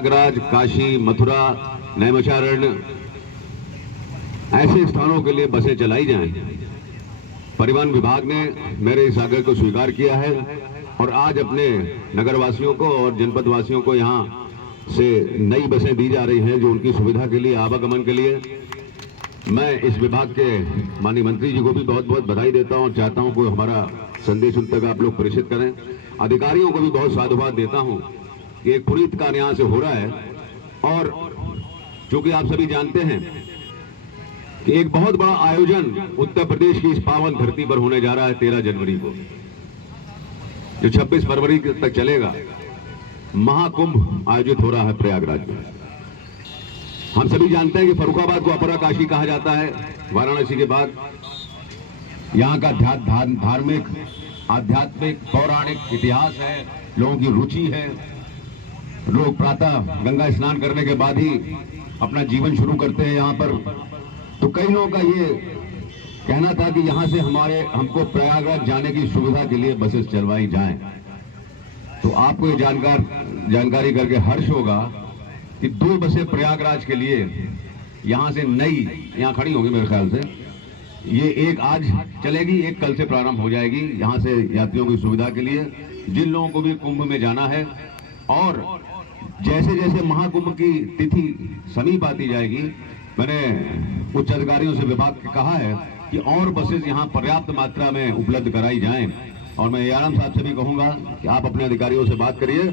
प्रयागराज, काशी, मथुरा, नैमिषारण्य ऐसे स्थानों के लिए बसें चलाई जाएं। परिवहन विभाग ने मेरे इस आग्रह को स्वीकार किया है और आज अपने नगरवासियों को और जनपद वासियों को यहां से नई बसें दी जा रही हैं जो उनकी सुविधा के लिए, आवागमन के लिए। मैं इस विभाग के माननीय मंत्री जी को भी बहुत बहुत बधाई देता हूं और चाहता हूं कि हमारा संदेश उन तक आप लोग प्रेषित करें। अधिकारियों को भी बहुत साधुवाद देता हूं कि एक पुनीत कार्य यहां से हो रहा है और चूंकि आप सभी जानते हैं कि एक बहुत बड़ा आयोजन उत्तर प्रदेश की इस पावन धरती पर होने जा रहा है 13 जनवरी को, जो 26 फरवरी तक चलेगा। महाकुंभ आयोजित हो रहा है प्रयागराज में। हम सभी जानते हैं कि फर्रुखाबाद को अपरा काशी कहा जाता है। वाराणसी के बाद यहाँ का धार्मिक, आध्यात्मिक, पौराणिक इतिहास है, लोगों की रुचि है। लोग प्रातः गंगा स्नान करने के बाद ही अपना जीवन शुरू करते हैं यहाँ पर। तो कई लोगों का ये कहना था कि यहाँ से हमको प्रयागराज जाने की सुविधा के लिए बसेस चलवाई जाएं। तो आपको ये जानकारी करके हर्ष होगा कि 2 बसें प्रयागराज के लिए यहाँ से नई यहाँ खड़ी होंगी मेरे ख्याल से। ये एक आज चलेगी, एक कल से प्रारंभ हो जाएगी यहाँ से यात्रियों की सुविधा के लिए, जिन लोगों को भी कुंभ में जाना है। और जैसे जैसे महाकुंभ की तिथि समीप आती जाएगी, मैंने उच्च अधिकारियों से विभाग से कहा है कि और बसेस यहाँ पर्याप्त मात्रा में उपलब्ध कराई जाएं। और मैं याराम साहब से भी कहूंगा कि आप अपने अधिकारियों से बात करिए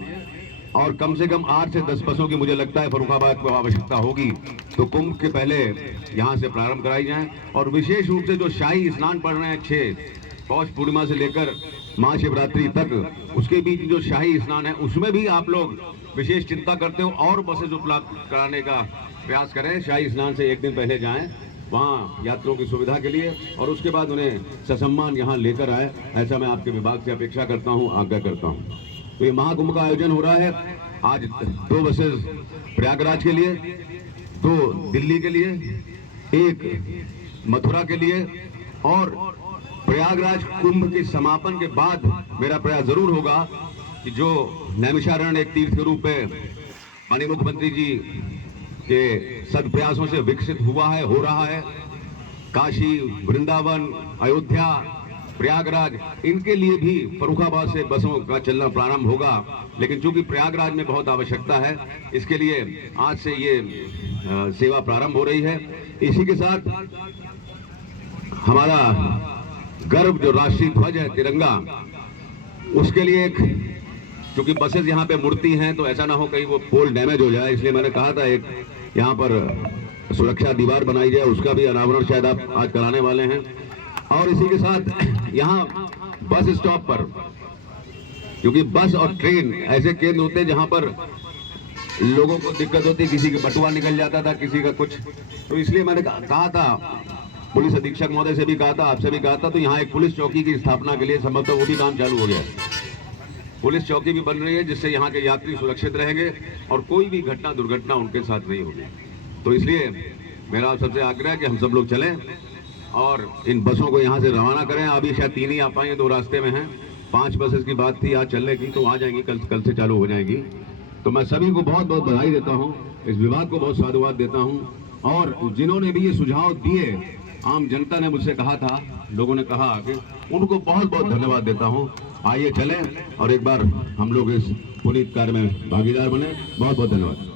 और कम से कम 8 से 10 बसों की मुझे लगता है फर्रुखाबाद को आवश्यकता होगी, तो कुंभ के पहले यहाँ से प्रारंभ कराई जाए। और विशेष रूप से जो शाही स्नान पड़ रहे हैं 6 पौष पूर्णिमा से लेकर महाशिवरात्रि तक, उसके बीच जो शाही स्नान है उसमें भी आप लोग विशेष चिंता करते हो और बसेस उपलब्ध कराने का प्रयास करें। शाही स्नान से एक दिन पहले जाएं वहाँ यात्रियों की सुविधा के लिए और उसके बाद उन्हें ससम्मान यहाँ लेकर आए, ऐसा मैं आपके विभाग से अपेक्षा करता हूँ, आग्रह करता हूँ। तो ये महाकुंभ का आयोजन हो रहा है। आज 2 बसेस प्रयागराज के लिए, 2 दिल्ली के लिए, 1 मथुरा के लिए। और प्रयागराज कुंभ के समापन के बाद मेरा प्रयास जरूर होगा कि जो नैमिषारण्य एक तीर्थ के रूप में माननीय मुख्यमंत्री जी के सद प्रयासों से विकसित हुआ है, हो रहा है, काशी, वृंदावन, अयोध्या, प्रयागराज, इनके लिए भी फर्रुखाबाद से बसों का चलना प्रारंभ होगा। लेकिन चूंकि प्रयागराज में बहुत आवश्यकता है, इसके लिए आज से ये सेवा प्रारंभ हो रही है। इसी के साथ हमारा गर्व जो राष्ट्रीय ध्वज है तिरंगा, उसके लिए एक, क्योंकि बसेस यहाँ पे मुड़ती हैं तो ऐसा ना हो कहीं वो पोल डैमेज हो जाए, इसलिए मैंने कहा था एक यहाँ पर सुरक्षा दीवार बनाई जाए, उसका भी अनावरण शायद आप आज कराने वाले हैं। और इसी के साथ यहाँ बस स्टॉप पर, क्योंकि बस और ट्रेन ऐसे केंद्र होते हैं जहाँ पर लोगों को दिक्कत होती है, किसी का बटुआ निकल जाता था, किसी का कुछ, तो इसलिए मैंने कहा था, पुलिस अधीक्षक महोदय से भी कहा था, आपसे भी कहा था, तो यहाँ एक पुलिस चौकी की स्थापना के लिए संभवतः वो भी काम चालू हो गया। पुलिस चौकी भी बन रही है जिससे यहाँ के यात्री सुरक्षित रहेंगे और कोई भी घटना दुर्घटना उनके साथ नहीं होगी। तो इसलिए मेरा आप सबसे आग्रह है कि हम सब लोग चलें और इन बसों को यहाँ से रवाना करें। अभी शायद 3 ही आ पाएंगे, 2 रास्ते में हैं। 5 बसेस की बात थी आज चलने की, तो आ जाएंगी, कल से चालू हो जाएंगी। तो मैं सभी को बहुत बहुत बधाई देता हूँ, इस विभाग को बहुत साधुवाद देता हूँ। और जिन्होंने भी ये सुझाव दिए, आम जनता ने मुझसे कहा था, लोगों ने कहा कि उनको बहुत बहुत धन्यवाद देता हूँ। आइए चलें और एक बार हम लोग इस पुनीत कार्य में भागीदार बने। बहुत बहुत धन्यवाद।